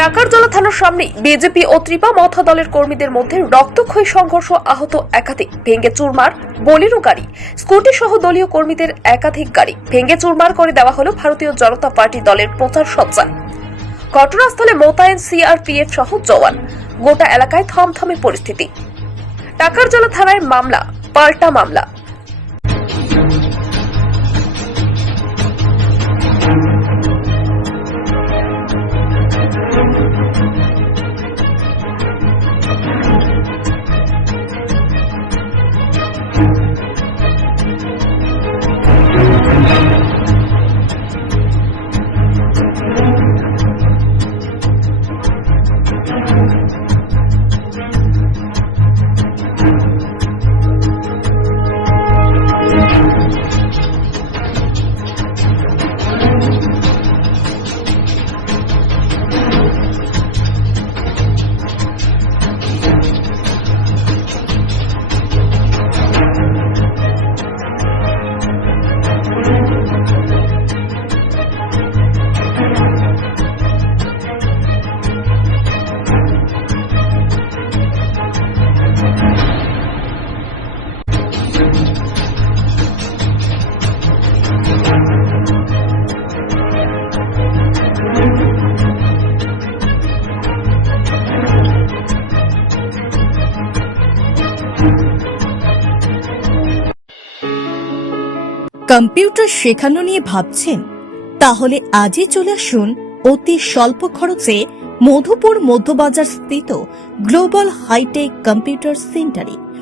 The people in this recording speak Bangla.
টাকার জলা থানার সামনে বিজেপি ও ত্রিপা মথা দলের কর্মীদের মধ্যে রক্তক্ষয়ী সংঘর্ষ আহত একাধিক। ভেঙ্গে চুরমার বলিরো গাড়ি। স্কুটি সহ দলীয় কর্মীদের একাধিক গাড়ি। ভেঙ্গে চুরমার করে দেওয়া হলো ভারতীয় জনতা পার্টি দলের প্রচার সজ্জা। ঘটনাস্থলে মোতায়েন সিআরপিএফ সহ জওয়ান। গোটা এলাকায় থমথমে পরিস্থিতি। টাকার জলা থানায় মামলা, পাল্টা মামলা। কম্পিউটার শেখানো নিয়ে ভাবছেন? তাহলে আজই চলে আসুন অতি স্বল্প খরচে মধুপুর মধ্যবাজার স্থিত গ্লোবাল হাইটেক কম্পিউটার সেন্টারে।